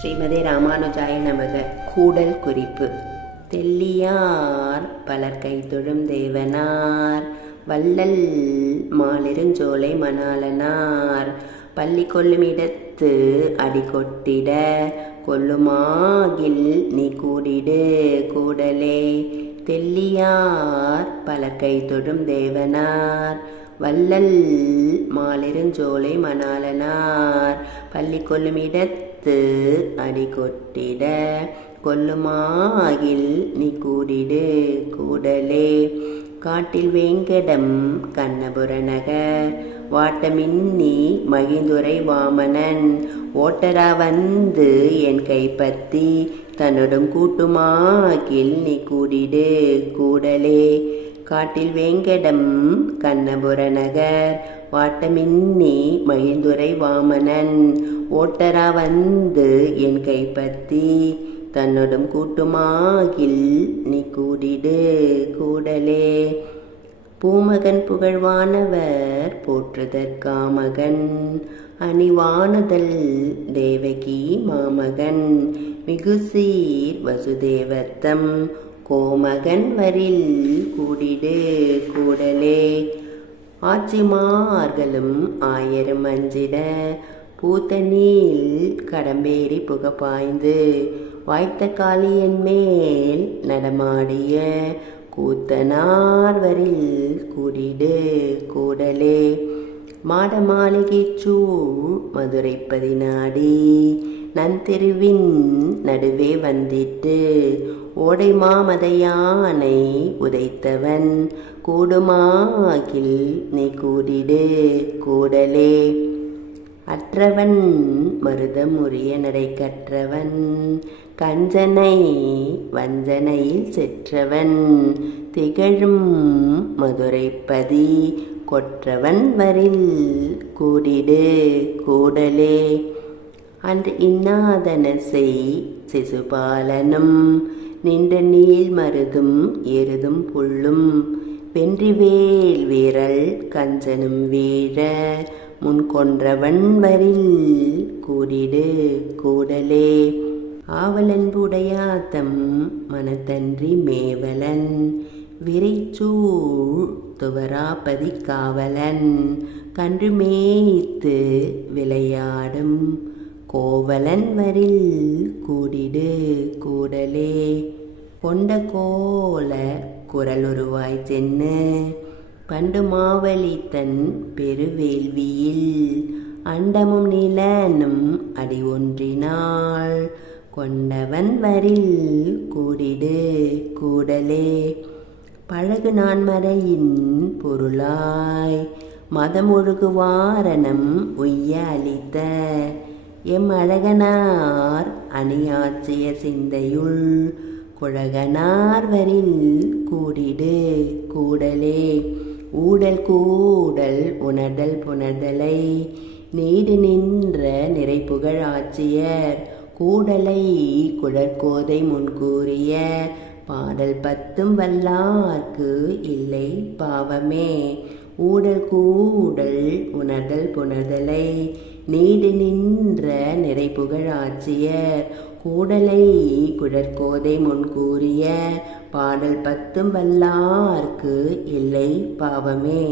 ஸ்ரீமதே ராமானுஜாய நமக. கூடல் குறிப்பு. தெல்லியார் பலர் கைதொழும் தேவனார், வள்ளல் மாலிருஞ்சோலை மணாளனார், பள்ளி கொள்ளுமிடத்து அடி கொட்டிட கொல்லுமாகில் நீ கூடிடு கூடலே. தெல்லியார் பலர் கைதொழும் தேவனார், வள்ளல் மாலிருஞ்சோலை மணாளனார், பள்ளி கொள்ளுமிடத்து அடி கொட்டிட கொல்லுமாகில் நீ கூடிடு கூடலே. காட்டில் வேங்கடம் கண்ணபுரநகர், வாட்டமின்னி மகிழ்ந்துரை வாமனன், ஓட்டரா வந்து என் கைப்பற்றி தன்னுடன் கூட்டுமாகில் நீ கூடிடு கூடலே. காட்டில் வேங்கடம் கண்ணபுரநகர், வாட்டமின்னி மகிழ்ந்துரை வாமனன், ஓட்டரா வந்து என் கைப்பற்றி தன்னுடன் கூட்டுமாகில் நீ கூடிடு கூடலே. பூமகன் புகழ்வானவர் போற்றுதற்காமகன், அணிவானுதல் தேவகி மாமகன், மிகுசீர் வசுதேவத்தம் கோமகன் வரில் கூடிடு கூடலே. ஆட்சிமார்களும் ஆயரும் அஞ்சிட பூத்தநீல் கடம்பேறி புகப்பாய்ந்து, வாய்த்த காளியன் மேல் நடமாடிய கூத்தனார்வரில் கூடிடு கூடலே. மாட மாளிகைச்சூழ் மதுரை பதினாடி, நன்தெருவின் நடுவே வந்திட்டு ஓடை மாமதையானை உதைத்தவன் கூடுமாகில் நீ கூடிடு கூடலே. அற்றவன் மருதம் உரிய நடை கற்றவன், கஞ்சனை வஞ்சனையில் செற்றவன், திகழும் மதுரைப்பதி கொற்றவன் வரில் கூடிடு கூடலே. அன்று இன்னாதன செய் சிசுபாலனும், நின்ற நீள் மருதும் எருதும் புல்லும், வென்றிவேல் வீரல் கஞ்சனும் வீழ முன் கொன்றவன் வரில் கூடிடு கூடலே. ஆவலன்புடையாத்தம் மனத்தன்றி மேவலன், விரைச்சூழ் துவராபதி காவலன், கன்று மேய்த்து விளையாடும் கோவலன் வரில் கூடிடு கூடலே. கொண்ட கோல குரலுருவாய் சென்னு, பண்டு மாவலி தன் பெருவேள்வியில், அண்டமும் நிலனும் அடி ஒன்றினாள் கொண்டவன் வரில் கூடிடு கூடலே. பழகு நான்மறையின் பொருளாய் மதமொழுகு வாரணம் உய்ய அளித்த, எம் அழகனார் அணியாற்றிய சிந்தையுள் குழகனார் வரில் கூடிடு கூடலே. ஊடல் கூடல் உணர்தல் புணர்தலை நீடு நின்ற நிறைப்புகழ் ஆட்சியர், கூடலை குழற்கோதை முன்கூறிய பாடல் பத்தும் வல்லார்க்கு இல்லை பாவமே. ஊடல் கூடல் உணர்தல் புணர்தலை நீடு நின்ற நிறைப்புகழ் ஆட்சியர், கூடலை குழற்கோதை முன்கூறிய பாடல் பத்தும் வல்லார்க்கு இல்லை பாவமே.